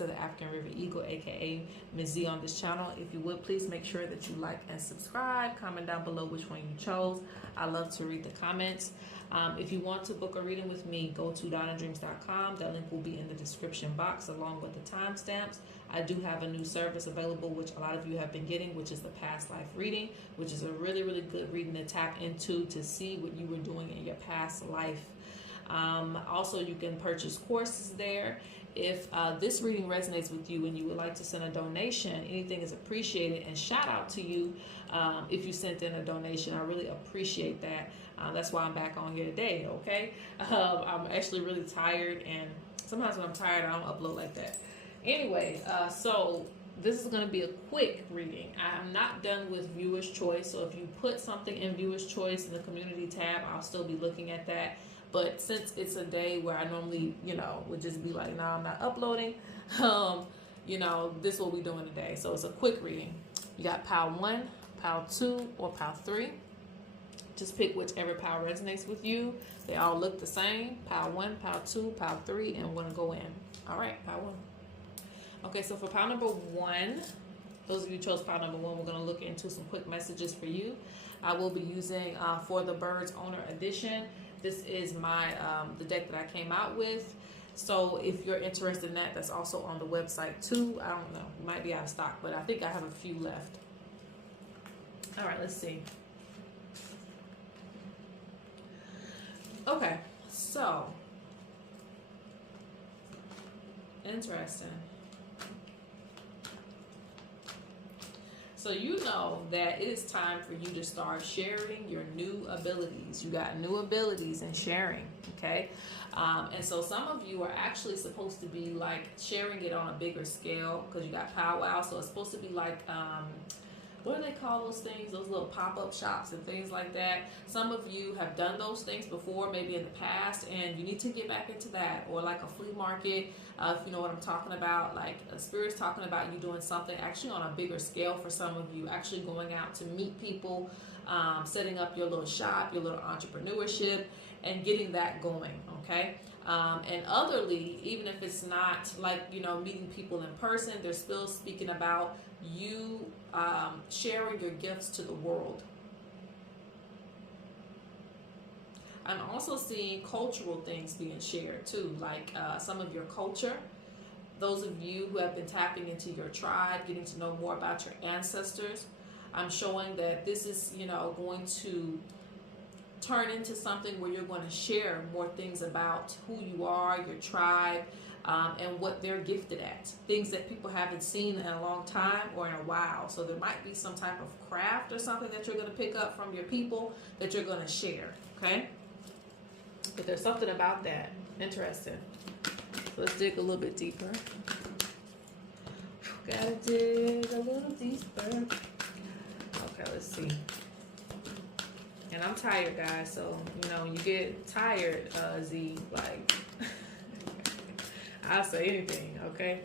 Priestess of the African River Eagle, aka Ms.Z on this channel. If you would, please make sure that you like and subscribe. Comment down below which one you chose. I love to read the comments. If you want to book a reading with me, go to DonnaDreams.com. That link will be in the description box along with the timestamps. I do have a new service available, which a lot of you have been getting, which is the past life reading, which is a really, really good reading to tap into to see what you were doing in your past life. Also, you can purchase courses there. If this reading resonates with you and you would like to send a donation, anything is appreciated. And shout out to you if you sent in a donation. I really appreciate that. That's why I'm back on here today, okay? I'm actually really tired, and sometimes when I'm tired, I don't upload like that. Anyway, so this is going to be a quick reading. I'm not done with Viewer's Choice, so if you put something in Viewer's Choice in the community tab, I'll still be looking at that. But since it's a day where I normally, would just be like, no, I'm not uploading, this is what we're doing today. So it's a quick reading. You got pile 1, pile 2, or pile 3. Just pick whichever pile resonates with you. They all look the same. Pile 1, pile 2, pile 3, and we're going to go in. All right, pile 1. Okay, so for pile number 1, those of you who chose pile number 1, we're going to look into some quick messages for you. I will be using For the Birds Owner Edition. This is my the deck that I came out with. So if you're interested in that, that's also on the website too. I don't know, it might be out of stock, but I think I have a few left. All right, let's see. Okay, so interesting. So you know that it is time for you to start sharing your new abilities. You got new abilities in sharing, okay? And so some of you are actually supposed to be like sharing it on a bigger scale because you got powwow. So it's supposed to be like, what do they call those things? Those little pop-up shops and things like that. Some of you have done those things before, maybe in the past, and you need to get back into that. Or like a flea market, if you know what I'm talking about. Like Spirit's talking about you doing something actually on a bigger scale for some of you. Actually going out to meet people, setting up your little shop, your little entrepreneurship, and getting that going, okay? And otherly, even if it's not like, meeting people in person, they're still speaking about you sharing your gifts to the world. I'm also seeing cultural things being shared too, like some of your culture. Those of you who have been tapping into your tribe, getting to know more about your ancestors, I'm showing that this is, going to turn into something where you're going to share more things about who you are, your tribe, and what they're gifted at. Things that people haven't seen in a long time or in a while. So there might be some type of craft or something that you're going to pick up from your people that you're going to share, okay? But there's something about that. Interesting. So let's dig a little bit deeper. Gotta dig a little deeper. Okay, let's see. And I'm tired, guys, so, when you get tired, Z, like, I'll say anything, okay?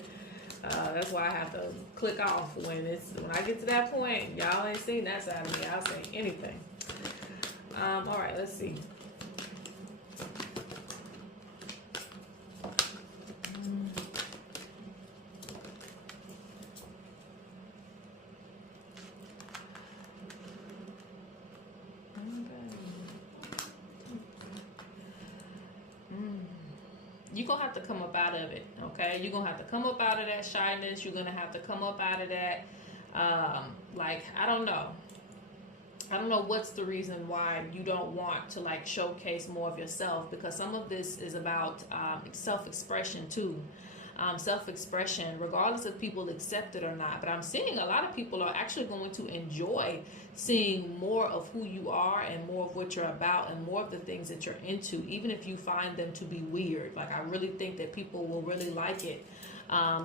That's why I have to click off when I get to that point. Y'all ain't seen that side of me. I'll say anything. All right, let's see. You're going to have to come up out of it, okay? You're going to have to come up out of that shyness. You're going to have to come up out of that, I don't know. I don't know what's the reason why you don't want to, showcase more of yourself, because some of this is about self-expression, too. Self-expression, regardless if people accept it or not. But I'm seeing a lot of people are actually going to enjoy seeing more of who you are and more of what you're about and more of the things that you're into, even if you find them to be weird. Like, I really think that people will really like it.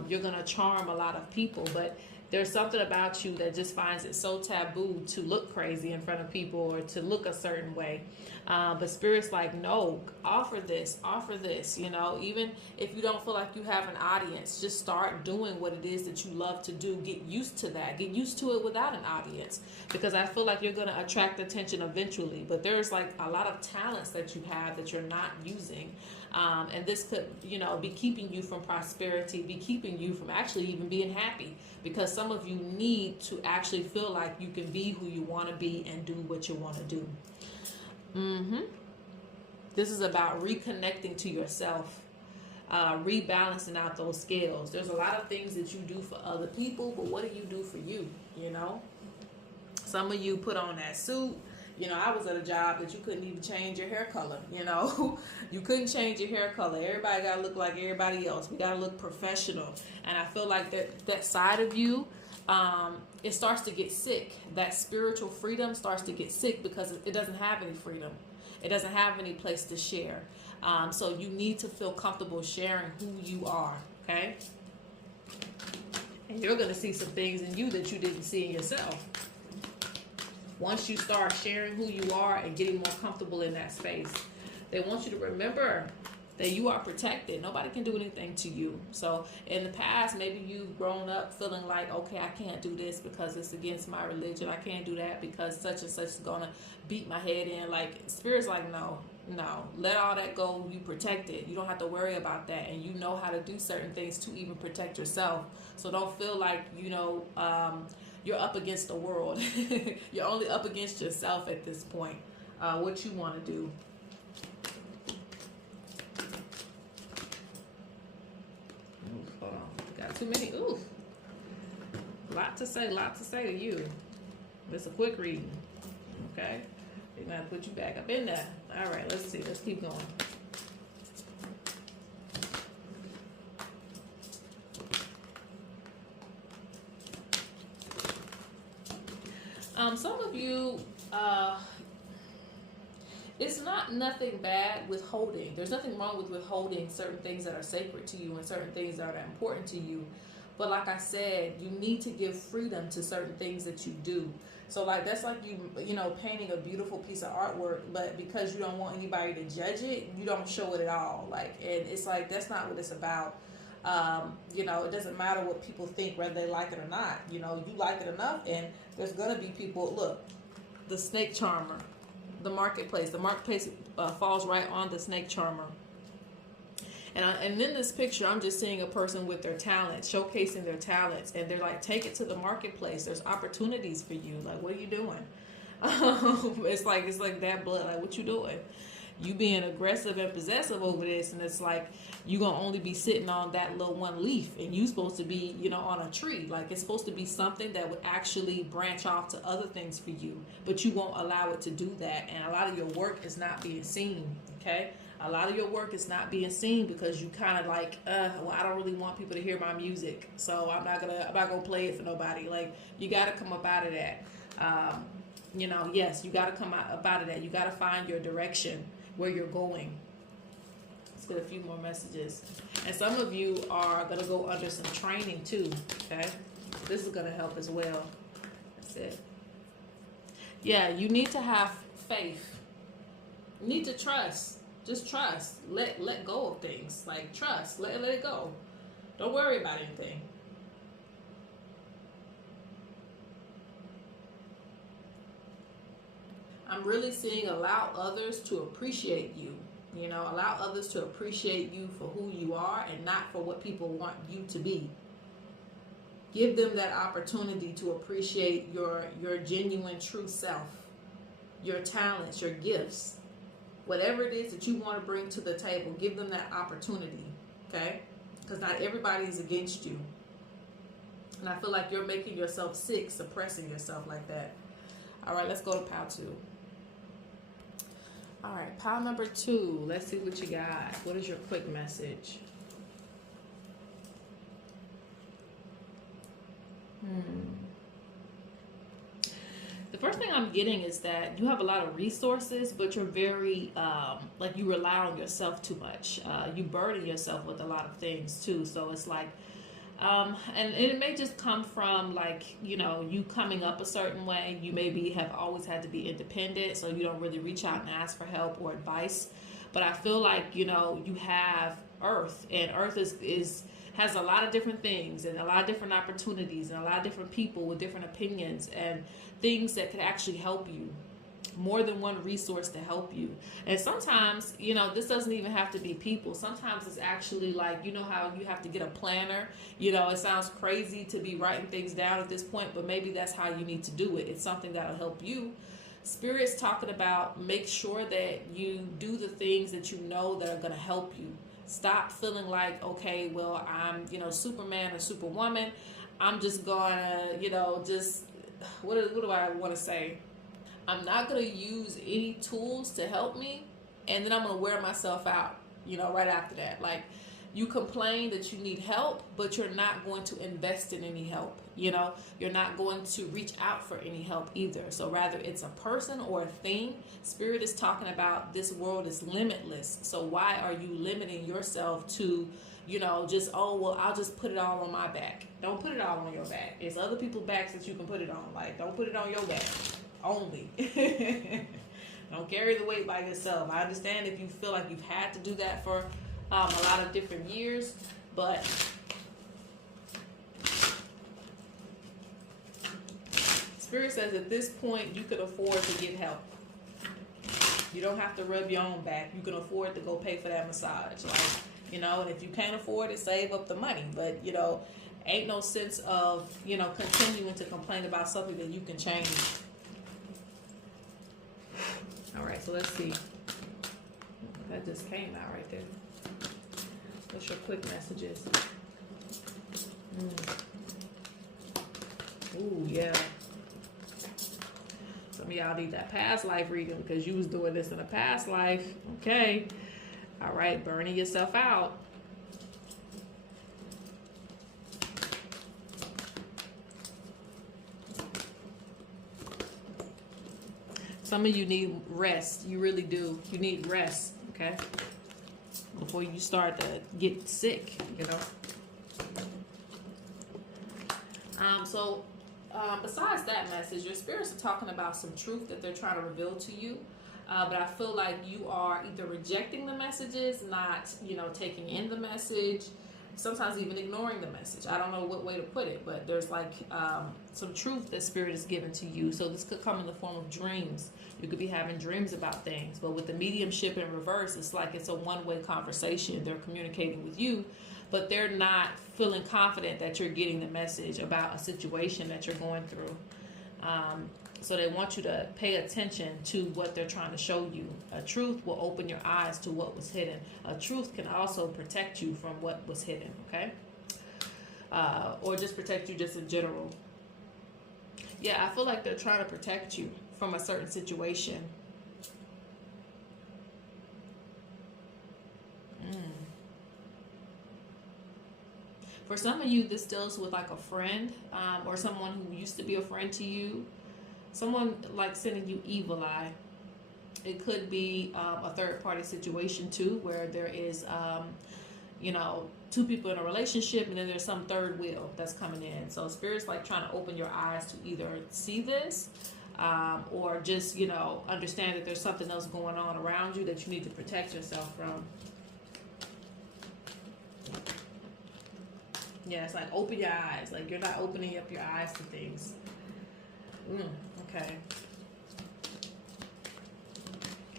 You're going to charm a lot of people, but there's something about you that just finds it so taboo to look crazy in front of people or to look a certain way. But Spirit's like, no, offer this, you know, even if you don't feel like you have an audience, just start doing what it is that you love to do. Get used to that. Get used to it without an audience, because I feel like you're going to attract attention eventually. But there's like a lot of talents that you have that you're not using. And this could, you know, be keeping you from prosperity, be keeping you from actually even being happy, because some of you need to actually feel like you can be who you want to be and do what you want to do. This is about reconnecting to yourself, rebalancing out those scales. There's a lot of things that you do for other people, but what do you do for you? You know, some of you put on that suit. You know, I was at a job that you couldn't even change your hair color. You know, you couldn't change your hair color. Everybody got to look like everybody else. We got to look professional. And I feel like that side of you, it starts to get sick. That spiritual freedom starts to get sick because it doesn't have any freedom. It doesn't have any place to share. So you need to feel comfortable sharing who you are, okay? And you're going to see some things in you that you didn't see in yourself. Once you start sharing who you are and getting more comfortable in that space, they want you to remember that you are protected. Nobody can do anything to you. So in the past, maybe you've grown up feeling like, okay, I can't do this because it's against my religion. I can't do that because such and such is going to beat my head in. Like, Spirit's like, no, let all that go. You protected. You don't have to worry about that. And you know how to do certain things to even protect yourself. So don't feel like, you know, you're up against the world. You're only up against yourself at this point. What you want to do. Hold on. Got too many. Ooh. Lot to say to you. It's a quick reading. Okay? They're going to put you back up in there. All right, let's see. Let's keep going. Some of you, it's not nothing bad with holding. There's nothing wrong with withholding certain things that are sacred to you and certain things that are important to you. But like I said, you need to give freedom to certain things that you do. So like, that's like you know, painting a beautiful piece of artwork, but because you don't want anybody to judge it, you don't show it at all. Like, and it's like, that's not what it's about. You know, it doesn't matter what people think, whether they like it or not. You know, you like it enough, and there's gonna be people. Look, the snake charmer, the marketplace falls right on the snake charmer. And in this picture, I'm just seeing a person with their talents, showcasing their talents, and they're like, take it to the marketplace. There's opportunities for you. Like, what are you doing? It's like that blood. Like, what you doing? You being aggressive and possessive over this, and it's like you're gonna only be sitting on that little one leaf, and you supposed to be, you know, on a tree. Like, it's supposed to be something that would actually branch off to other things for you, but you won't allow it to do that. And a lot of your work is not being seen. Okay, a lot of your work is not being seen because you kind of like, well, I don't really want people to hear my music, so I'm not gonna play it for nobody. Like, you got to come up out of that. You know, yes, you got to come up out of that. You got to find your direction, where you're going. Let's get a few more messages. And some of you are going to go under some training too, okay? This is going to help as well. That's it. Yeah, you need to have faith. You need to trust. Just trust. Let go of things. Like, trust. Let it go. Don't worry about anything. I'm really seeing allow others to appreciate you. You know, allow others to appreciate you for who you are and not for what people want you to be. Give them that opportunity to appreciate your genuine true self, your talents, your gifts. Whatever it is that you want to bring to the table, give them that opportunity, okay? Because not everybody is against you. And I feel like you're making yourself sick, suppressing yourself like that. All right, let's go to pile 2. All right, pile number 2. Let's see what you got. What is your quick message? The first thing I'm getting is that you have a lot of resources, but you're very, like, you rely on yourself too much. You burden yourself with a lot of things too. So it's like, And it may just come from, like, you know, you coming up a certain way. You maybe have always had to be independent, so you don't really reach out and ask for help or advice. But I feel like, you know, you have Earth, and Earth is has a lot of different things and a lot of different opportunities and a lot of different people with different opinions and things that could actually help you. More than one resource to help you. And sometimes, you know, this doesn't even have to be people. Sometimes it's actually like, you know how you have to get a planner. You know, it sounds crazy to be writing things down at this point, but maybe that's how you need to do it. It's something that'll help you. Spirit's talking about, make sure that you do the things that you know that are going to help you. Stop feeling like, okay, well, I'm, you know, Superman or Superwoman. I'm just gonna, you know, just, what do I want to say? I'm not going to use any tools to help me, and then I'm going to wear myself out, you know, right after that. Like, you complain that you need help, but you're not going to invest in any help. You know, you're not going to reach out for any help either. So rather it's a person or a thing. Spirit is talking about this world is limitless. So why are you limiting yourself to, you know, just, oh, well, I'll just put it all on my back. Don't put it all on your back. It's other people's backs that you can put it on. Like, don't put it on your back only. Don't carry the weight by yourself. I understand if you feel like you've had to do that for a lot of different years, but Spirit says at this point you could afford to get help. You don't have to rub your own back. You can afford to go pay for that massage. Like, you know, and if you can't afford it, save up the money. But, you know, ain't no sense of, you know, continuing to complain about something that you can change. All right, so let's see. That just came out right there. What's your quick messages? Ooh, yeah. Some of y'all need that past life reading because you was doing this in a past life. Okay. All right, burning yourself out. Some of you need rest. You really do. You need rest, okay? Before you start to get sick, you know? Besides that message, your spirits are talking about some truth that they're trying to reveal to you. But I feel like you are either rejecting the messages, not, you know, taking in the message, sometimes even ignoring the message. I don't know what way to put it, but there's like some truth that Spirit is giving to you. So this could come in the form of dreams. You could be having dreams about things, but with the mediumship in reverse, it's like it's a one-way conversation. They're communicating with you, but they're not feeling confident that you're getting the message about a situation that you're going through. So they want you to pay attention to what they're trying to show you. A truth will open your eyes to what was hidden. A truth can also protect you from what was hidden, okay? Or just protect you just in general. Yeah, I feel like they're trying to protect you from a certain situation. For some of you, this deals with like a friend or someone who used to be a friend to you. Someone like sending you evil eye. It could be a third party situation too, where there is, you know, two people in a relationship and then there's some third wheel that's coming in. So Spirit's like trying to open your eyes to either see this or just, you know, understand that there's something else going on around you that you need to protect yourself from. Yeah, it's like open your eyes. Like you're not opening up your eyes to things. Okay.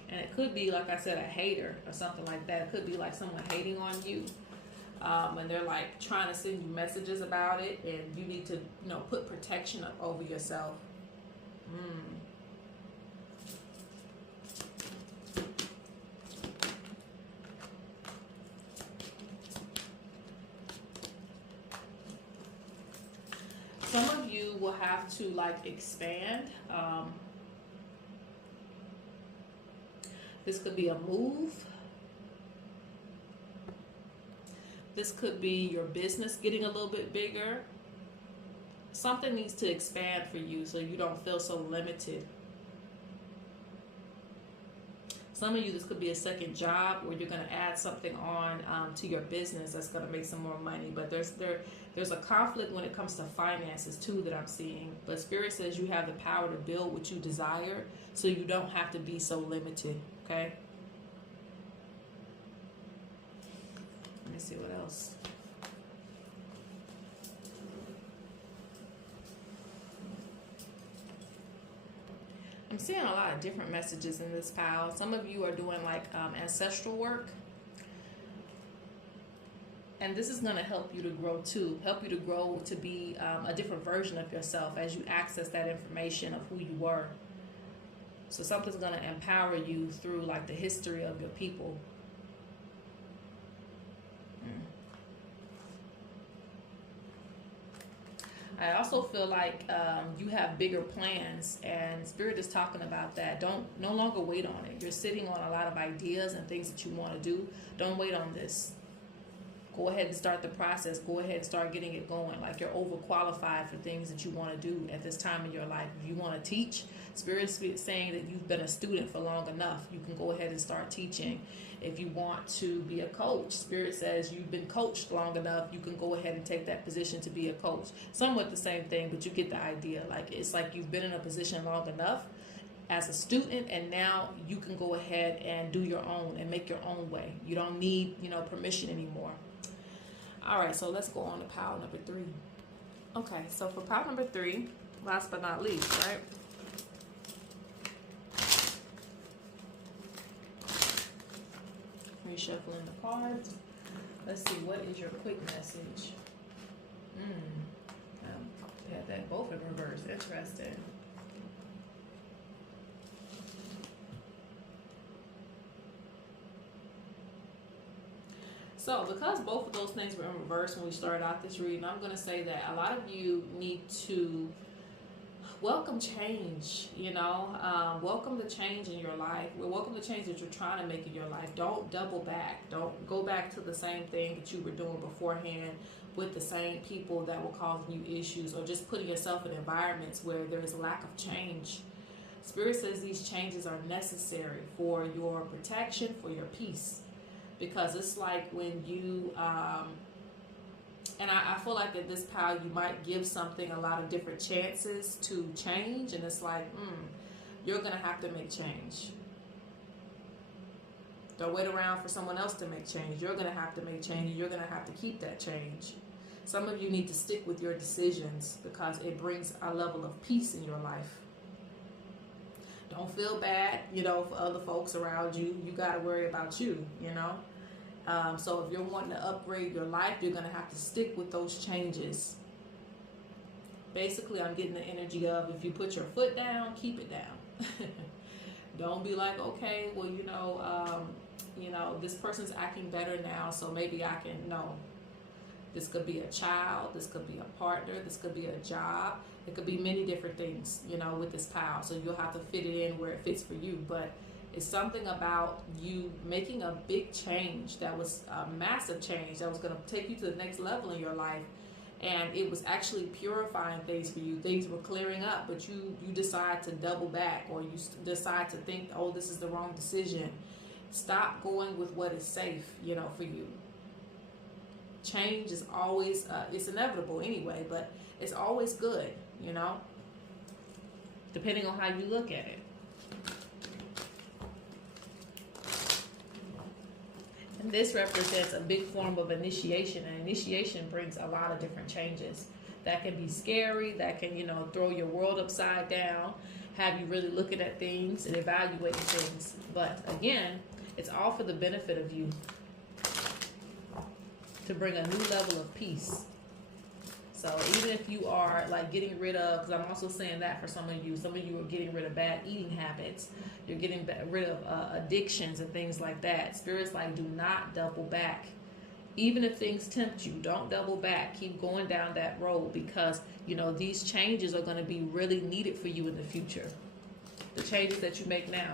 And it could be, like I said, a hater or something like that. It could be like someone hating on you. And they're like trying to send you messages about it. And you need to, you know, put protection up over yourself. Some of you will have to like expand. This could be a move. This could be your business getting a little bit bigger. Something needs to expand for you so you don't feel so limited. Some of you, this could be a second job where you're going to add something on to your business that's going to make some more money. But there's a conflict when it comes to finances too that I'm seeing. But Spirit says you have the power to build what you desire, so you don't have to be so limited. Okay. Let me see what else. I'm seeing a lot of different messages in this pile. Some of you are doing like ancestral work. And this is going to help you to grow too. Help you to grow to be a different version of yourself as you access that information of who you were. So something's going to empower you through like the history of your people. I also feel like you have bigger plans, and Spirit is talking about that. No longer wait on it. You're sitting on a lot of ideas and things that you want to do. Don't wait on this. Go ahead and start the process. Go ahead and start getting it going. Like you're overqualified for things that you want to do at this time in your life. If you want to teach, Spirit is saying that you've been a student for long enough. You can go ahead and start teaching. If you want to be a coach, Spirit says you've been coached long enough. You can go ahead and take that position to be a coach. Somewhat the same thing, but you get the idea. Like it's like you've been in a position long enough as a student, and now you can go ahead and do your own and make your own way. You don't need, permission anymore. All right, so let's go on to pile number 3. Okay, so for pile number 3, last but not least, right? Reshuffling the cards. Let's see, what is your quick message? We had that both in reverse. Interesting. So because both of those things were in reverse when we started out this reading, I'm going to say that a lot of you need to welcome change, welcome the change in your life. Welcome the change that you're trying to make in your life. Don't double back. Don't go back to the same thing that you were doing beforehand with the same people that will cause you issues, or just putting yourself in environments where there is a lack of change. Spirit says these changes are necessary for your protection, for your peace. Because it's like when you, and I feel like at this pile, you might give something a lot of different chances to change. And it's like, you're going to have to make change. Don't wait around for someone else to make change. You're going to have to make change, and you're going to have to keep that change. Some of you need to stick with your decisions because it brings a level of peace in your life. Don't feel bad, for other folks around you. You got to worry about you, So if you're wanting to upgrade your life, you're going to have to stick with those changes. Basically, I'm getting the energy of if you put your foot down, keep it down. Don't be like, okay, well, this person's acting better now, so maybe I can. No. This could be a child. This could be a partner. This could be a job. It could be many different things, with this pile. So you'll have to fit it in where it fits for you. But it's something about you making a big change that was a massive change that was going to take you to the next level in your life. And it was actually purifying things for you. Things were clearing up, but you decide to double back, or you decide to think, oh, this is the wrong decision. Stop going with what is safe, for you. Change is always, it's inevitable anyway, but it's always good, depending on how you look at it. And this represents a big form of initiation, and initiation brings a lot of different changes. That can be scary, that can, throw your world upside down, have you really looking at things and evaluating things. But again, it's all for the benefit of you, to bring a new level of peace. So even if you are like getting rid of, because I'm also saying that for some of you are getting rid of bad eating habits, you're getting rid of addictions and things like that. Spirit's like, do not double back. Even if things tempt you, don't double back. Keep going down that road, because these changes are going to be really needed for you in the future. The changes that you make now.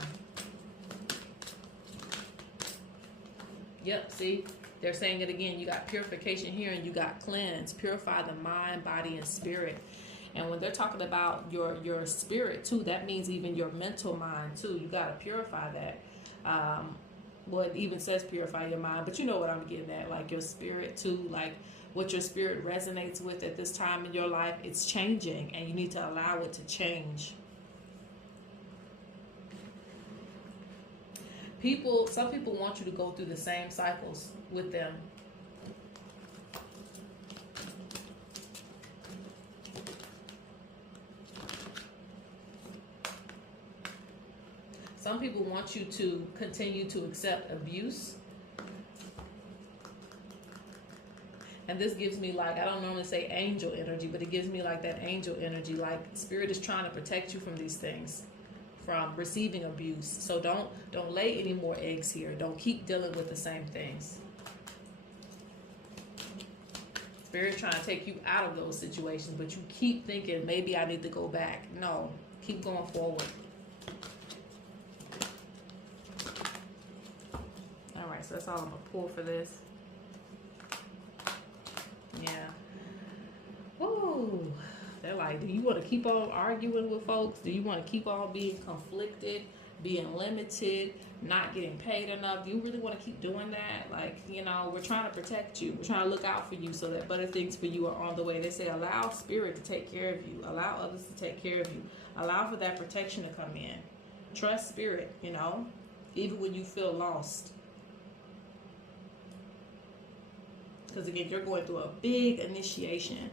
Yep, see? They're saying it again. You got purification here, and you got cleanse. Purify the mind, body, and spirit. And when they're talking about your spirit too, that means even your mental mind too. You got to purify that. Well, it even says purify your mind, but you know what I'm getting at, like your spirit too, like what your spirit resonates with at this time in your life, it's changing, and you need to allow it to change. Some people want you to go through the same cycles with them. Some people want you to continue to accept abuse. And this gives me, like, I don't normally say angel energy, but it gives me like that angel energy, like spirit is trying to protect you from these things, from receiving abuse. So don't lay any more eggs here. Don't keep dealing with the same things. Spirit's trying to take you out of those situations, but you keep thinking, maybe I need to go back. No, keep going forward. All right, so that's all I'm gonna pull for this. Yeah. Ooh, they're like, do you want to keep on arguing with folks? Do you want to keep on being conflicted, being limited, not getting paid enough? Do you really want to keep doing that? Like, you know, we're trying to protect you. We're trying to look out for you so that better things for you are on the way. They say allow spirit to take care of you. Allow others to take care of you. Allow for that protection to come in. Trust spirit, you know, even when you feel lost. Because again, you're going through a big initiation.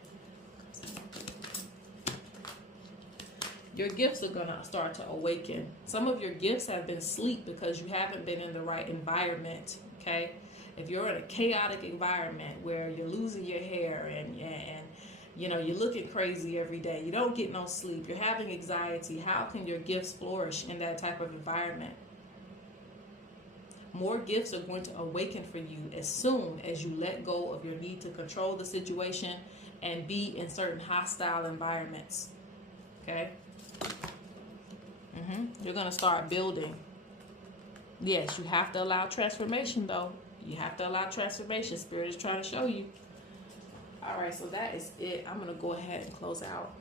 Your gifts are going to start to awaken. Some of your gifts have been asleep because you haven't been in the right environment, okay? If you're in a chaotic environment where you're losing your hair and you know, you're looking crazy every day, you don't get no sleep, you're having anxiety, how can your gifts flourish in that type of environment? More gifts are going to awaken for you as soon as you let go of your need to control the situation and be in certain hostile environments. Okay? You're going to start building. Yes, you have to allow transformation, though. You have to allow transformation. Spirit is trying to show you. All right, so that is it. I'm going to go ahead and close out.